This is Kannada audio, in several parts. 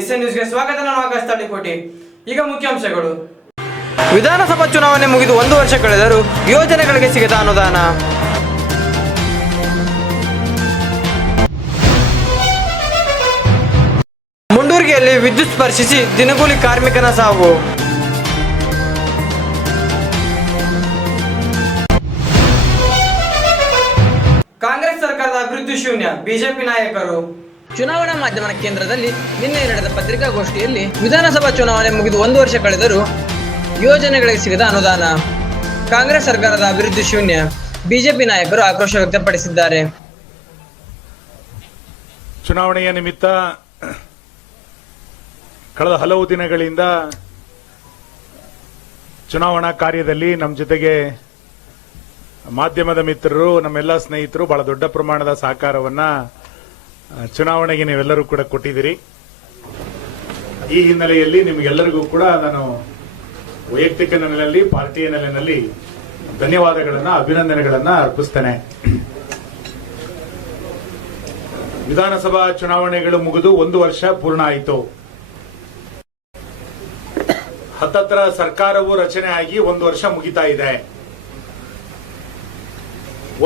ಎಸ್ಎನ್ ನ್ಯೂಸ್ಗೆ ಸ್ವಾಗತ. ನಾನು ಆಕಾಶ್ ತಾಳಿಕೋಟಿ. ಈಗ ಮುಖ್ಯಾಂಶಗಳು. ವಿಧಾನಸಭಾ ಚುನಾವಣೆ ಮುಗಿದು 1 ವರ್ಷ ಕಳೆದರೂ ಯೋಜನೆಗಳಿಗೆ ಸಿಗದ ಅನುದಾನ. ಮುಂಡೂರಿಗೆಯಲ್ಲಿ ವಿದ್ಯುತ್ ಸ್ಪರ್ಶಿಸಿ ದಿನಗೂಲಿ ಕಾರ್ಮಿಕನ ಸಾವು. ಕಾಂಗ್ರೆಸ್ ಸರ್ಕಾರದ ಅಭಿವೃದ್ಧಿ ಶೂನ್ಯ, ಬಿಜೆಪಿ ನಾಯಕರು. ಚುನಾವಣಾ ಮಾಧ್ಯಮ ಕೇಂದ್ರದಲ್ಲಿ ನಿನ್ನೆ ನಡೆದ ಪತ್ರಿಕಾಗೋಷ್ಠಿಯಲ್ಲಿ ವಿಧಾನಸಭಾ ಚುನಾವಣೆ ಮುಗಿದು 1 ವರ್ಷ ಕಳೆದರೂ ಯೋಜನೆಗಳಿಗೆ ಸಿಗದ ಅನುದಾನ, ಕಾಂಗ್ರೆಸ್ ಸರ್ಕಾರದ ಅಭಿವೃದ್ಧಿ ಶೂನ್ಯ, ಬಿಜೆಪಿ ನಾಯಕರು ಆಕ್ರೋಶ ವ್ಯಕ್ತಪಡಿಸಿದ್ದಾರೆ. ಚುನಾವಣೆಯ ನಿಮಿತ್ತ ಕಳೆದ ಹಲವು ದಿನಗಳಿಂದ ಚುನಾವಣಾ ಕಾರ್ಯದಲ್ಲಿ ನಮ್ಮ ಜೊತೆಗೆ ಮಾಧ್ಯಮದ ಮಿತ್ರರು, ನಮ್ಮೆಲ್ಲ ಸ್ನೇಹಿತರು ಬಹಳ ದೊಡ್ಡ ಪ್ರಮಾಣದ ಸಹಕಾರವನ್ನ ಚುನಾವಣೆಗೆ ನೀವೆಲ್ಲರೂ ಕೂಡ ಕೊಟ್ಟಿದ್ದೀರಿ. ಈ ಹಿನ್ನೆಲೆಯಲ್ಲಿ ನಿಮಗೆಲ್ಲರಿಗೂ ಕೂಡ ನಾನು ವೈಯಕ್ತಿಕ ನೆಲೆಯಲ್ಲಿ, ಪಾರ್ಟಿಯ ನೆಲೆಯಲ್ಲಿ ಧನ್ಯವಾದಗಳನ್ನ, ಅಭಿನಂದನೆಗಳನ್ನ ಅರ್ಪಿಸ್ತೇನೆ. ವಿಧಾನಸಭಾ ಚುನಾವಣೆಗಳು ಮುಗಿದು 1 ವರ್ಷ ಪೂರ್ಣ ಆಯಿತು. ಹತ್ತತ್ರ ಸರ್ಕಾರವು ರಚನೆ ಆಗಿ 1 ವರ್ಷ ಮುಗಿತಾ ಇದೆ.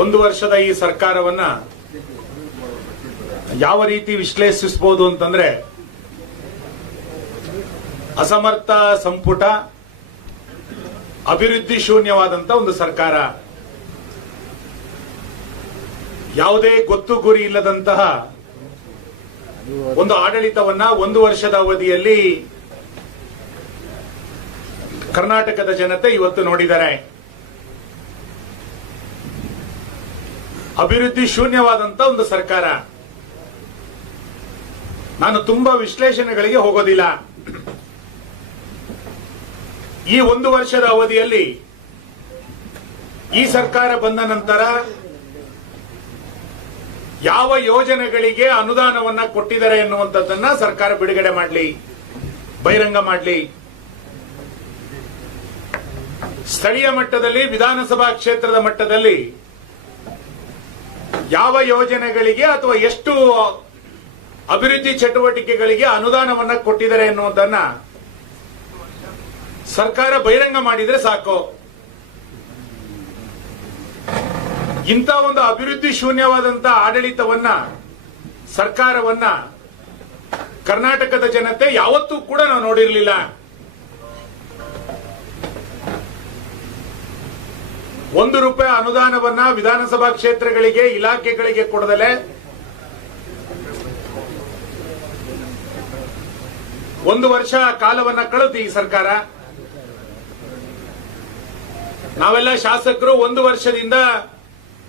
1 ವರ್ಷದ ಈ ಸರ್ಕಾರವನ್ನ ಯಾವ ರೀತಿ ವಿಶ್ಲೇಷಿಸಬಹುದು ಅಂತಂದ್ರೆ, ಅಸಮರ್ಥ ಸಂಪುಟ, ಅಭಿವೃದ್ಧಿ ಶೂನ್ಯವಾದಂತ ಒಂದು ಸರ್ಕಾರ, ಯಾವುದೇ ಗೊತ್ತು ಗುರಿ ಇಲ್ಲದಂತಹ ಒಂದು ಆಡಳಿತವನ್ನ 1 ವರ್ಷದ ಅವಧಿಯಲ್ಲಿ ಕರ್ನಾಟಕದ ಜನತೆ ಇವತ್ತು ನೋಡಿದ್ದಾರೆ. ಅಭಿವೃದ್ಧಿ ಶೂನ್ಯವಾದಂತ ಒಂದು ಸರ್ಕಾರ. ನಾನು ತುಂಬಾ ವಿಶ್ಲೇಷಣೆಗಳಿಗೆ ಹೋಗೋದಿಲ್ಲ. ಈ 1 ವರ್ಷದ ಅವಧಿಯಲ್ಲಿ ಈ ಸರ್ಕಾರ ಬಂದ ನಂತರ ಯಾವ ಯೋಜನೆಗಳಿಗೆ ಅನುದಾನವನ್ನ ಕೊಟ್ಟಿದ್ದಾರೆ ಎನ್ನುವಂಥದ್ದನ್ನ ಸರ್ಕಾರ ಬಿಡುಗಡೆ ಮಾಡಲಿ, ಬಹಿರಂಗ ಮಾಡಲಿ. ಸ್ಥಳೀಯ ಮಟ್ಟದಲ್ಲಿ, ವಿಧಾನಸಭಾ ಕ್ಷೇತ್ರದ ಮಟ್ಟದಲ್ಲಿ ಯಾವ ಯೋಜನೆಗಳಿಗೆ ಅಥವಾ ಎಷ್ಟು ಅಭಿವೃದ್ಧಿ ಚಟುವಟಿಕೆಗಳಿಗೆ ಅನುದಾನವನ್ನ ಕೊಟ್ಟಿದ್ದಾರೆ ಎನ್ನುವುದನ್ನ ಸರ್ಕಾರ ಬಹಿರಂಗ ಮಾಡಿದ್ರೆ ಸಾಕು. ಇಂಥ ಒಂದು ಅಭಿವೃದ್ಧಿ ಶೂನ್ಯವಾದಂತಹ ಆಡಳಿತವನ್ನ, ಸರ್ಕಾರವನ್ನ ಕರ್ನಾಟಕದ ಜನತೆ ಯಾವತ್ತೂ ಕೂಡ ನಾವು ನೋಡಿರಲಿಲ್ಲ. ₹1 ಅನುದಾನವನ್ನ ವಿಧಾನಸಭಾ ಕ್ಷೇತ್ರಗಳಿಗೆ, ಇಲಾಖೆಗಳಿಗೆ ಕೊಡದಲೆ 1 ವರ್ಷ ಕಾಲವನ್ನ ಕಳೆದು ಈ ಸರ್ಕಾರ. ನಾವೆಲ್ಲ ಶಾಸಕರು 1 ವರ್ಷದಿಂದ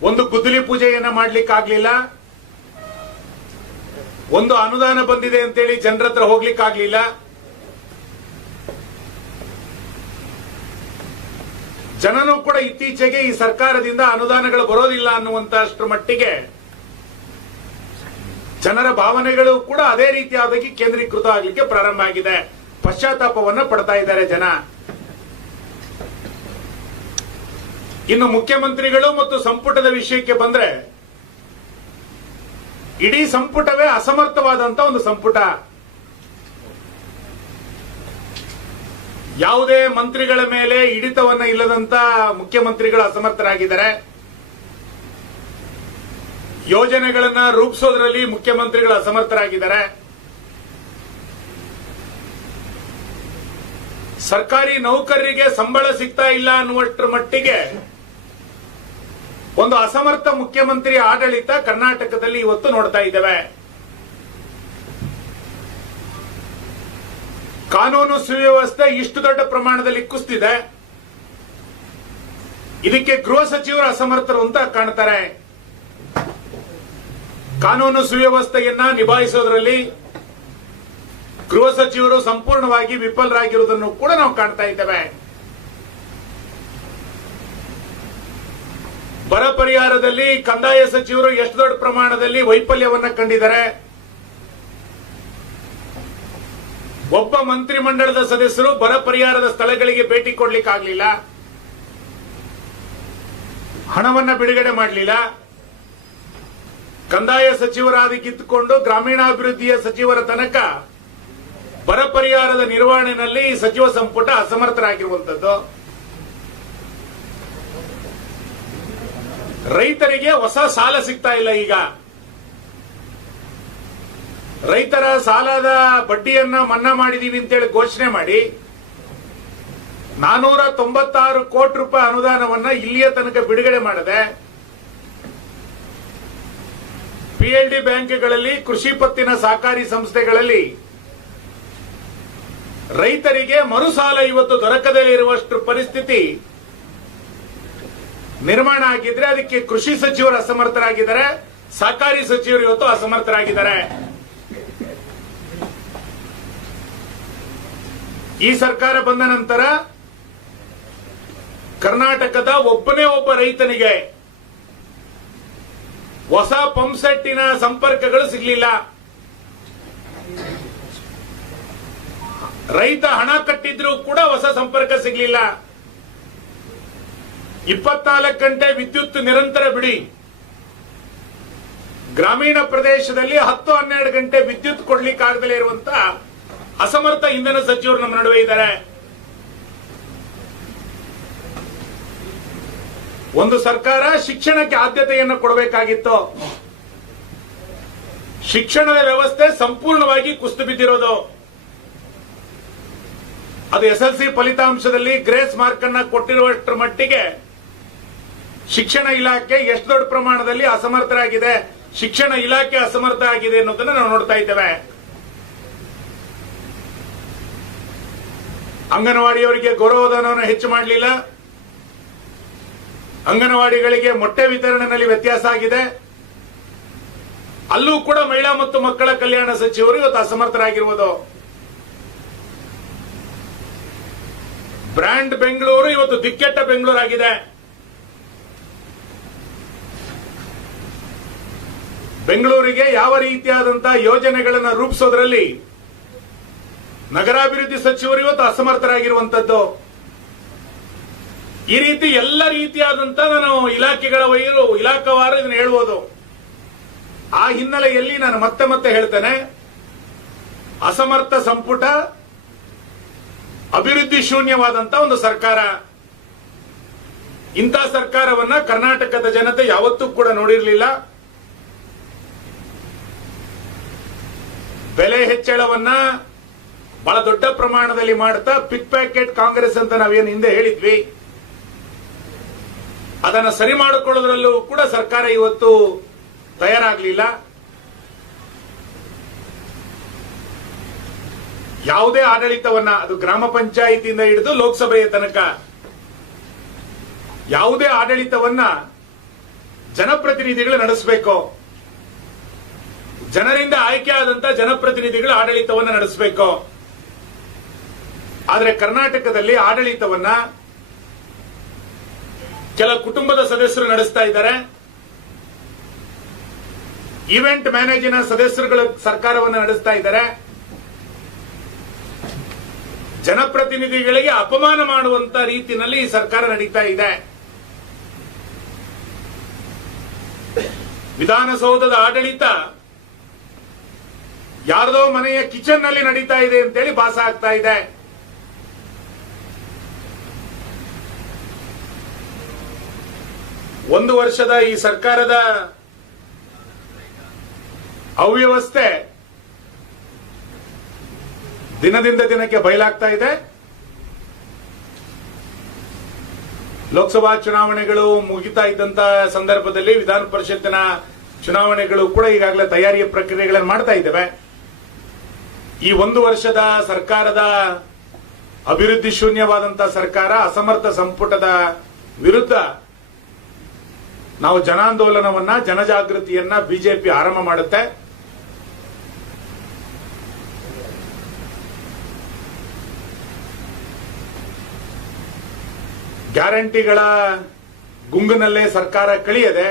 ಒಂದು ಗುದ್ದಲಿ ಪೂಜೆಯನ್ನ ಮಾಡ್ಲಿಕ್ಕಾಗ್ಲಿಲ್ಲ, ಒಂದು ಅನುದಾನ ಬಂದಿದೆ ಅಂತೇಳಿ ಜನರ ಹತ್ರ ಹೋಗ್ಲಿಕ್ಕಾಗ್ಲಿಲ್ಲ. ಜನನು ಕೂಡ ಇತ್ತೀಚೆಗೆ ಈ ಸರ್ಕಾರದಿಂದ ಅನುದಾನಗಳು ಬರೋದಿಲ್ಲ ಅನ್ನುವಂತಷ್ಟರ ಮಟ್ಟಿಗೆ ಜನರ ಭಾವನೆಗಳು ಕೂಡ ಅದೇ ರೀತಿಯಾಗಿ ಕೇಂದ್ರೀಕೃತ ಆಗಲಿಕ್ಕೆ ಪ್ರಾರಂಭ ಆಗಿದೆ. ಪಶ್ಚಾತ್ತಾಪವನ್ನ ಪಡ್ತಾ ಇದ್ದಾರೆ ಜನ. ಇನ್ನು ಮುಖ್ಯಮಂತ್ರಿಗಳು ಮತ್ತು ಸಂಪುಟದ ವಿಷಯಕ್ಕೆ ಬಂದ್ರೆ, ಇಡೀ ಸಂಪುಟವೇ ಅಸಮರ್ಥವಾದಂತ ಒಂದು ಸಂಪುಟ. ಯಾವುದೇ ಮಂತ್ರಿಗಳ ಮೇಲೆ ಹಿಡಿತವನ್ನ ಇಲ್ಲದಂತ ಮುಖ್ಯಮಂತ್ರಿಗಳು ಅಸಮರ್ಥರಾಗಿದ್ದಾರೆ. ಯೋಜನೆಗಳನ್ನ ರೂಪಿಸೋದ್ರಲ್ಲಿ ಮುಖ್ಯಮಂತ್ರಿಗಳು ಅಸಮರ್ಥರಾಗಿದ್ದಾರೆ. ಸರ್ಕಾರಿ ನೌಕರರಿಗೆ ಸಂಬಳ ಸಿಗ್ತಾ ಇಲ್ಲ ಅನ್ನುವಷ್ಟರ ಮಟ್ಟಿಗೆ ಒಂದು ಅಸಮರ್ಥ ಮುಖ್ಯಮಂತ್ರಿ ಆಡಳಿತ ಕರ್ನಾಟಕದಲ್ಲಿ ಇವತ್ತು ನೋಡ್ತಾ ಇದ್ದೇವೆ. ಕಾನೂನು ಸುವ್ಯವಸ್ಥೆ ಇಷ್ಟು ದೊಡ್ಡ ಪ್ರಮಾಣದಲ್ಲಿ ಕುಸಿದಿದೆ. ಇದಕ್ಕೆ ಗೃಹ ಸಚಿವರು ಅಸಮರ್ಥರು ಅಂತ ಕಾಣ್ತಾರೆ. ಕಾನೂನು ಸುವ್ಯವಸ್ಥೆಯನ್ನ ನಿಭಾಯಿಸೋದ್ರಲ್ಲಿ ಗೃಹ ಸಚಿವರು ಸಂಪೂರ್ಣವಾಗಿ ವಿಫಲರಾಗಿರುವುದನ್ನು ಕೂಡ ನಾವು ಕಾಣ್ತಾ ಇದ್ದೇವೆ. ಬರ ಪರಿಹಾರದಲ್ಲಿ ಕಂದಾಯ ಸಚಿವರು ಎಷ್ಟು ದೊಡ್ಡ ಪ್ರಮಾಣದಲ್ಲಿ ವೈಫಲ್ಯವನ್ನ ಕಂಡಿದ್ದಾರೆ. ಒಬ್ಬ ಮಂತ್ರಿಮಂಡಲದ ಸದಸ್ಯರು ಬರ ಪರಿಹಾರದ ಸ್ಥಳಗಳಿಗೆ ಭೇಟಿ ಕೊಡ್ಲಿಕ್ಕಾಗಲಿಲ್ಲ, ಹಣವನ್ನ ಬಿಡುಗಡೆ ಮಾಡಲಿಲ್ಲ. ಕಂದಾಯ ಸಚಿವರಾಗಿ ಕಿತ್ತುಕೊಂಡು ಗ್ರಾಮೀಣಾಭಿವೃದ್ಧಿಯ ಸಚಿವರ ತನಕ ಬರ ಪರಿಹಾರದ ನಿರ್ವಹಣೆಯಲ್ಲಿ ಸಚಿವ ಸಂಪುಟ ಅಸಮರ್ಥರಾಗಿರುವಂತದ್ದು. ರೈತರಿಗೆ ಹೊಸ ಸಾಲ ಸಿಗ್ತಾ ಇಲ್ಲ. ಈಗ ರೈತರ ಸಾಲದ ಬಡ್ಡಿಯನ್ನ ಮನ್ನಾ ಮಾಡಿದೀವಿ ಅಂತೇಳಿ ಘೋಷಣೆ ಮಾಡಿ 496 ಕೋಟಿ ರೂಪಾಯಿ ಅನುದಾನವನ್ನ ಇಲ್ಲಿಯ ತನಕ ಬಿಡುಗಡೆ ಮಾಡದೆ ಪಿಎಲ್ಡಿ ಬ್ಯಾಂಕ್ಗಳಲ್ಲಿ, ಕೃಷಿ ಪತ್ತಿನ ಸಹಕಾರಿ ಸಂಸ್ಥೆಗಳಲ್ಲಿ ರೈತರಿಗೆ ಮರುಸಾಲ ಇವತ್ತು ದೊರಕದೇ ಇರುವಷ್ಟು ಪರಿಸ್ಥಿತಿ ನಿರ್ಮಾಣ ಆಗಿದ್ರೆ ಅದಕ್ಕೆ ಕೃಷಿ ಸಚಿವರು ಅಸಮರ್ಥರಾಗಿದ್ದಾರೆ, ಸಹಕಾರಿ ಸಚಿವರು ಇವತ್ತು ಅಸಮರ್ಥರಾಗಿದ್ದಾರೆ. ಈ ಸರ್ಕಾರ ಬಂದ ನಂತರ ಕರ್ನಾಟಕದ ಒಬ್ಬನೇ ಒಬ್ಬ ರೈತನಿಗೆ ಹೊಸ ಪಂಪ್ಸೆಟ್ಟಿನ ಸಂಪರ್ಕಗಳು ಸಿಗಲಿಲ್ಲ. ರೈತ ಹಣ ಕಟ್ಟಿದ್ರೂ ಕೂಡ ಹೊಸ ಸಂಪರ್ಕ ಸಿಗಲಿಲ್ಲ. 24 ಗಂಟೆ ವಿದ್ಯುತ್ ನಿರಂತರ ಬಿಡಿ, ಗ್ರಾಮೀಣ ಪ್ರದೇಶದಲ್ಲಿ 10-12 ಗಂಟೆ ವಿದ್ಯುತ್ ಕೊಡ್ಲಿಕ್ಕಾಗದಲೇ ಇರುವಂತಹ ಅಸಮರ್ಥ ಇಂಧನ ಸಚಿವರು ನಮ್ಮ ನಡುವೆ ಇದ್ದಾರೆ. ಒಂದು ಸರ್ಕಾರ ಶಿಕ್ಷಣಕ್ಕೆ ಆದ್ಯತೆಯನ್ನು ಕೊಡಬೇಕಾಗಿತ್ತು. ಶಿಕ್ಷಣದ ವ್ಯವಸ್ಥೆ ಸಂಪೂರ್ಣವಾಗಿ ಕುಸಿದು ಬಿದ್ದಿರೋದು. ಅದು ಎಸ್ಎಲ್ಸಿ ಫಲಿತಾಂಶದಲ್ಲಿ ಗ್ರೇಸ್ ಮಾರ್ಕ್ ಅನ್ನ ಕೊಟ್ಟಿರುವಷ್ಟರ ಮಟ್ಟಿಗೆ ಶಿಕ್ಷಣ ಇಲಾಖೆ ಎಷ್ಟು ದೊಡ್ಡ ಪ್ರಮಾಣದಲ್ಲಿ ಅಸಮರ್ಥರಾಗಿದೆ, ಶಿಕ್ಷಣ ಇಲಾಖೆ ಅಸಮರ್ಥ ಆಗಿದೆ ಅನ್ನೋದನ್ನ ನಾವು ನೋಡ್ತಾ ಇದ್ದೇವೆ. ಅಂಗನವಾಡಿಯವರಿಗೆ ಗೌರವಧನವನ್ನು ಹೆಚ್ಚು ಮಾಡಲಿಲ್ಲ. ಅಂಗನವಾಡಿಗಳಿಗೆ ಮೊಟ್ಟೆ ವಿತರಣೆಯಲ್ಲಿ ವ್ಯತ್ಯಾಸ ಆಗಿದೆ. ಅಲ್ಲೂ ಕೂಡ ಮಹಿಳಾ ಮತ್ತು ಮಕ್ಕಳ ಕಲ್ಯಾಣ ಸಚಿವರು ಇವತ್ತು ಅಸಮರ್ಥರಾಗಿರುವುದು. ಬ್ರ್ಯಾಂಡ್ ಬೆಂಗಳೂರು ಇವತ್ತು ದಿಕ್ಕೆಟ್ಟ ಬೆಂಗಳೂರು ಆಗಿದೆ. ಬೆಂಗಳೂರಿಗೆ ಯಾವ ರೀತಿಯಾದಂತಹ ಯೋಜನೆಗಳನ್ನು ರೂಪಿಸೋದ್ರಲ್ಲಿ ನಗರಾಭಿವೃದ್ಧಿ ಸಚಿವರು ಇವತ್ತು ಅಸಮರ್ಥರಾಗಿರುವಂತದ್ದು. ಈ ರೀತಿ ಎಲ್ಲ ರೀತಿಯಾದಂತ ನಾನು ಇಲಾಖೆಗಳ ಇಲಾಖಾವಾರು ಇದನ್ನು ಹೇಳ್ಬೋದು. ಆ ಹಿನ್ನೆಲೆಯಲ್ಲಿ ನಾನು ಮತ್ತೆ ಹೇಳ್ತೇನೆ, ಅಸಮರ್ಥ ಸಂಪುಟ, ಅಭಿವೃದ್ಧಿ ಶೂನ್ಯವಾದಂತ ಒಂದು ಸರ್ಕಾರ. ಇಂಥ ಸರ್ಕಾರವನ್ನ ಕರ್ನಾಟಕದ ಜನತೆ ಯಾವತ್ತೂ ಕೂಡ ನೋಡಿರಲಿಲ್ಲ. ಬೆಲೆ ಹೆಚ್ಚಳವನ್ನ ಬಹಳ ದೊಡ್ಡ ಪ್ರಮಾಣದಲ್ಲಿ ಮಾಡ್ತಾ ಪಿಕ್ ಪ್ಯಾಕೆಟ್ ಕಾಂಗ್ರೆಸ್ ಅಂತ ನಾವೇನು ಹಿಂದೆ ಹೇಳಿದ್ವಿ, ಅದನ್ನು ಸರಿ ಮಾಡಿಕೊಳ್ಳೋದ್ರಲ್ಲೂ ಕೂಡ ಸರ್ಕಾರ ಇವತ್ತು ತಯಾರಾಗಲಿಲ್ಲ. ಯಾವುದೇ ಆಡಳಿತವನ್ನ, ಅದು ಗ್ರಾಮ ಪಂಚಾಯಿತಿಯಿಂದ ಹಿಡಿದು ಲೋಕಸಭೆಯ ತನಕ ಯಾವುದೇ ಆಡಳಿತವನ್ನ ಜನಪ್ರತಿನಿಧಿಗಳು ನಡೆಸಬೇಕು. ಜನರಿಂದ ಆಯ್ಕೆ ಆದಂತ ಜನಪ್ರತಿನಿಧಿಗಳು ಆಡಳಿತವನ್ನು ನಡೆಸಬೇಕು. ಆದರೆ ಕರ್ನಾಟಕದಲ್ಲಿ ಆಡಳಿತವನ್ನ ಕೆಲ ಕುಟುಂಬದ ಸದಸ್ಯರು ನಡೆಸ್ತಾ ಇದ್ದಾರೆ. ಇವೆಂಟ್ ಮ್ಯಾನೇಜಿನ ಸದಸ್ಯರುಗಳು ಸರ್ಕಾರವನ್ನು ನಡೆಸ್ತಾ ಇದ್ದಾರೆ. ಜನಪ್ರತಿನಿಧಿಗಳಿಗೆ ಅಪಮಾನ ಮಾಡುವಂತ ರೀತಿಯಲ್ಲಿ ಈ ಸರ್ಕಾರ ನಡೀತಾ ಇದೆ. ವಿಧಾನಸೌಧದ ಆಡಳಿತ ಯಾರದೋ ಮನೆಯ ಕಿಚನ್ ನಲ್ಲಿ ನಡೀತಾ ಇದೆ ಅಂತೇಳಿ ಭಾಸ ಆಗ್ತಾ ಇದೆ. ಒಂದು ವರ್ಷದ ಈ ಸರ್ಕಾರದ ಅವ್ಯವಸ್ಥೆ ದಿನದಿಂದ ದಿನಕ್ಕೆ ಬಯಲಾಗ್ತಾ ಇದೆ. ಲೋಕಸಭಾ ಚುನಾವಣೆಗಳು ಮುಗಿತಾ ಇದ್ದಂತ ಸಂದರ್ಭದಲ್ಲಿ ವಿಧಾನ ಪರಿಷತ್ತಿನ ಚುನಾವಣೆಗಳು ಕೂಡ ಈಗಾಗಲೇ ತಯಾರಿಯ ಪ್ರಕ್ರಿಯೆಗಳನ್ನು ಮಾಡ್ತಾ ಇದ್ದೇವೆ. ಈ ಒಂದು ವರ್ಷದ ಸರ್ಕಾರದ ಅಭಿವೃದ್ಧಿ ಶೂನ್ಯವಾದಂತಹ ಸರ್ಕಾರ, ಅಸಮರ್ಥ ಸಂಪುಟದ ವಿರುದ್ಧ ನಾವು ಜನಾಂದೋಲನವನ್ನ, ಜನಜಾಗೃತಿಯನ್ನ ಬಿಜೆಪಿ ಆರಂಭ ಮಾಡುತ್ತೆ. ಗ್ಯಾರಂಟಿಗಳ ಗುಂಗಿನಲ್ಲೇ ಸರ್ಕಾರ ಕಳೆಯದೆ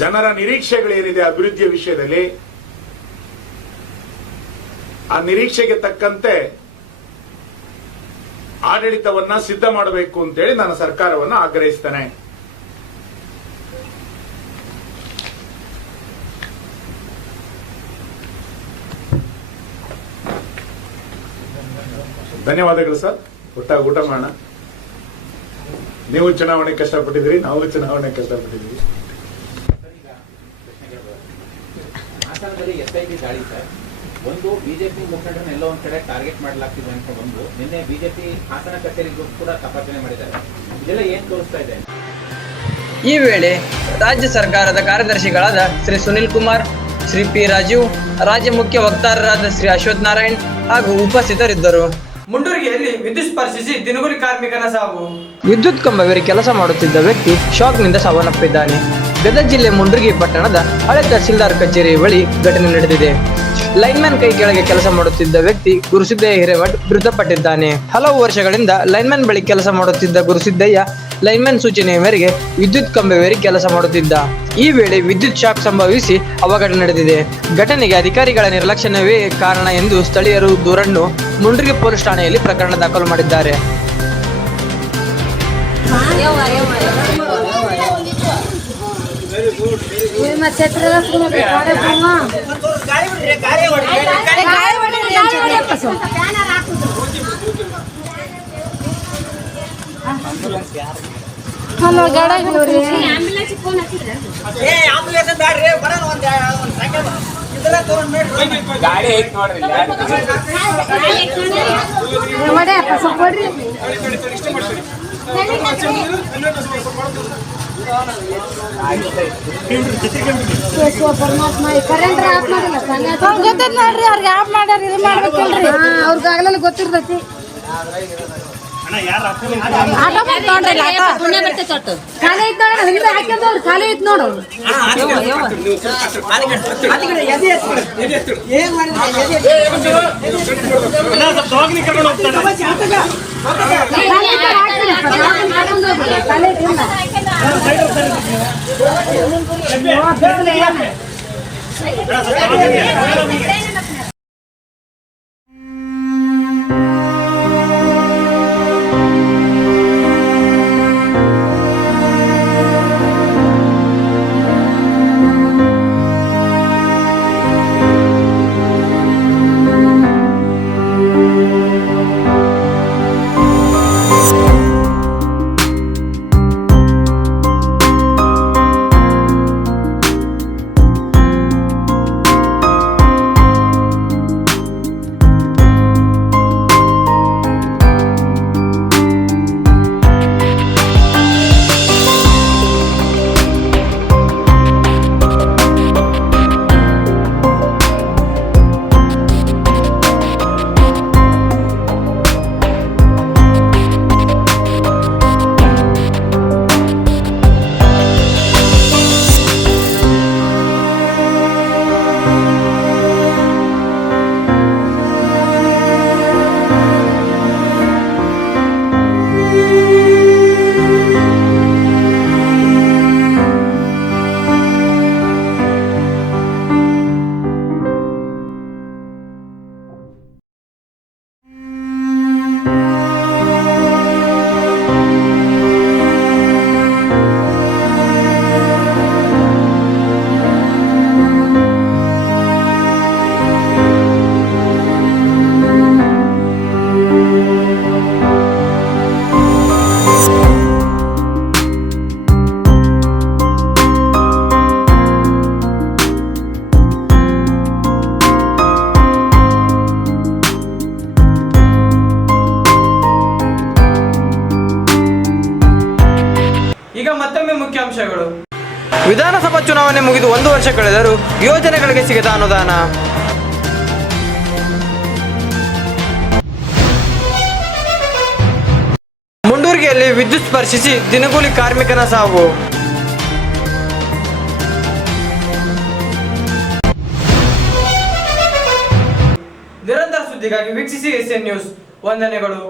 ಜನರ ನಿರೀಕ್ಷೆಗಳೇನಿದೆ ಅಭಿವೃದ್ಧಿಯ ವಿಷಯದಲ್ಲಿ, ಆ ನಿರೀಕ್ಷೆಗೆ ತಕ್ಕಂತೆ ಆಡಳಿತವನ್ನ ಸಿದ್ಧ ಮಾಡಬೇಕು ಅಂತೇಳಿ ನಾನು ಸರ್ಕಾರವನ್ನು ಆಗ್ರಹಿಸ್ತೇನೆ. ಧನ್ಯವಾದಗಳು ಸರ್. ಒಟ್ಟಾಗಿ ಊಟ ಮಾಡೋಣ. ನೀವು ಚುನಾವಣೆ ಕಷ್ಟಪಟ್ಟಿದ್ರಿ, ನಾವು ಚುನಾವಣೆ ಕಷ್ಟಪಟ್ಟಿದ್ವಿ. ಹಾಸನದಲ್ಲಿ SIT ದಾಳಿ ಸರ್, ಒಂದು ಬಿಜೆಪಿ ಮುಖಂಡರನ್ನ ಎಲ್ಲೋ ಒಂದ್ ಕಡೆ ಟಾರ್ಗೆಟ್ ಮಾಡಲಾಗ್ತಿದೆ ಅಂತ ಒಂದು ನಿನ್ನೆ ಬಿಜೆಪಿ ಹಾಸನ ಕಚೇರಿಗೂ ಕೂಡ ತಪಾಸಣೆ ಮಾಡಿದ್ದಾರೆ. ಇದೆಲ್ಲ ಏನ್ ತೋರಿಸ್ತಾ ಇದೆ? ಈ ವೇಳೆ ರಾಜ್ಯ ಸರ್ಕಾರದ ಕಾರ್ಯದರ್ಶಿಗಳಾದ ಶ್ರೀ ಸುನಿಲ್ ಕುಮಾರ್, ಶ್ರೀ ಪಿ ರಾಜೀವ್, ರಾಜ್ಯ ಮುಖ್ಯ ವಕ್ತಾರರಾದ ಶ್ರೀ ಅಶ್ವಥ್ ನಾರಾಯಣ್ ಹಾಗೂ ಉಪಸ್ಥಿತರಿದ್ದರು. ಮುಂಡೂರಿಗೆಯಲ್ಲಿ ವಿದ್ಯುತ್ ಸ್ಪರ್ಶಿಸಿ ದಿನಗೂಲಿ ಕಾರ್ಮಿಕನ ಸಾವು. ವಿದ್ಯುತ್ ಕಂಬವೇರಿ ಕೆಲಸ ಮಾಡುತ್ತಿದ್ದ ವ್ಯಕ್ತಿ ಶಾಕ್ನಿಂದ ಸಾವನ್ನಪ್ಪಿದ್ದಾನೆ. ಗದಗ ಜಿಲ್ಲೆ ಮುಂಡರ್ಗಿ ಪಟ್ಟಣದ ಹಳೆ ತಹಸೀಲ್ದಾರ್ ಕಚೇರಿ ಬಳಿ ಘಟನೆ ನಡೆದಿದೆ. ಲೈನ್ಮ್ಯಾನ್ ಕೈ ಕೆಳಗೆ ಕೆಲಸ ಮಾಡುತ್ತಿದ್ದ ವ್ಯಕ್ತಿ ಗುರುಸಿದ್ದಯ್ಯ ಹಿರೇಮಠ್ ಮೃತಪಟ್ಟಿದ್ದಾನೆ. ಹಲವು ವರ್ಷಗಳಿಂದ ಲೈನ್ಮ್ಯಾನ್ ಬಳಿ ಕೆಲಸ ಮಾಡುತ್ತಿದ್ದ ಗುರುಸಿದ್ದಯ್ಯ ಲೈನ್ಮ್ಯಾನ್ ಸೂಚನೆಯ ಮೇರೆಗೆ ವಿದ್ಯುತ್ ಕಂಬವೇರಿ ಕೆಲಸ ಮಾಡುತ್ತಿದ್ದ. ಈ ವೇಳೆ ವಿದ್ಯುತ್ ಶಾಕ್ ಸಂಭವಿಸಿ ಅವಘಡ ನಡೆದಿದೆ. ಘಟನೆಗೆ ಅಧಿಕಾರಿಗಳ ನಿರ್ಲಕ್ಷ್ಯವೇ ಕಾರಣ ಎಂದು ಸ್ಥಳೀಯರು ದೂರನ್ನು ಮುಂಡರ್ಗಿ ಪೊಲೀಸ್ ಠಾಣೆಯಲ್ಲಿ ಪ್ರಕರಣ ದಾಖಲು ಮಾಡಿದ್ದಾರೆ. ಹಲೋ ಗಾಡಿ ಐತ್ ನೋಡ್ರಿ ಪರಮಾತ್ಮ ಕರೆಂಟ್ ಆಫ್ ಮಾಡಿಲ್ಲ ಗೊತ್ತೈತಿ ನೋಡ್ರಿ, ಅವ್ರಿಗೆ ಆಫ್ ಮಾಡ್ಯಾರ, ಇದು ಮಾಡ್ಬೇಕಲ್ರಿ, ಅವ್ರಿಗೆ ಆಗಲೆಲ್ಲ ಗೊತ್ತಿರ್ತೈತಿ. ಖಾಲಿ ಐತ್ ನೋಡ, ಹಿಂದೆ ಹಾಕ್ಯದವ್ರು ಖಾಲಿ ಐತ್ ನೋಡವ್ರು. ಈಗ ಮತ್ತೊಮ್ಮೆ ಮುಖ್ಯಾಂಶಗಳು. ವಿಧಾನಸಭಾ ಚುನಾವಣೆ ಮುಗಿದು 1 ವರ್ಷ ಕಳೆದರೂ ಯೋಜನೆಗಳಿಗೆ ಸಿಗದ ಅನುದಾನ. ಮುಂಡೂರಿಗೆಯಲ್ಲಿ ವಿದ್ಯುತ್ ಸ್ಪರ್ಶಿಸಿ ದಿನಗೂಲಿ ಕಾರ್ಮಿಕನ ಸಾವು. ನಿರಂತರ ಸುದ್ದಿಗಾಗಿ ವೀಕ್ಷಿಸಿ SN ನ್ಯೂಸ್. ವಂದನೆಗಳು.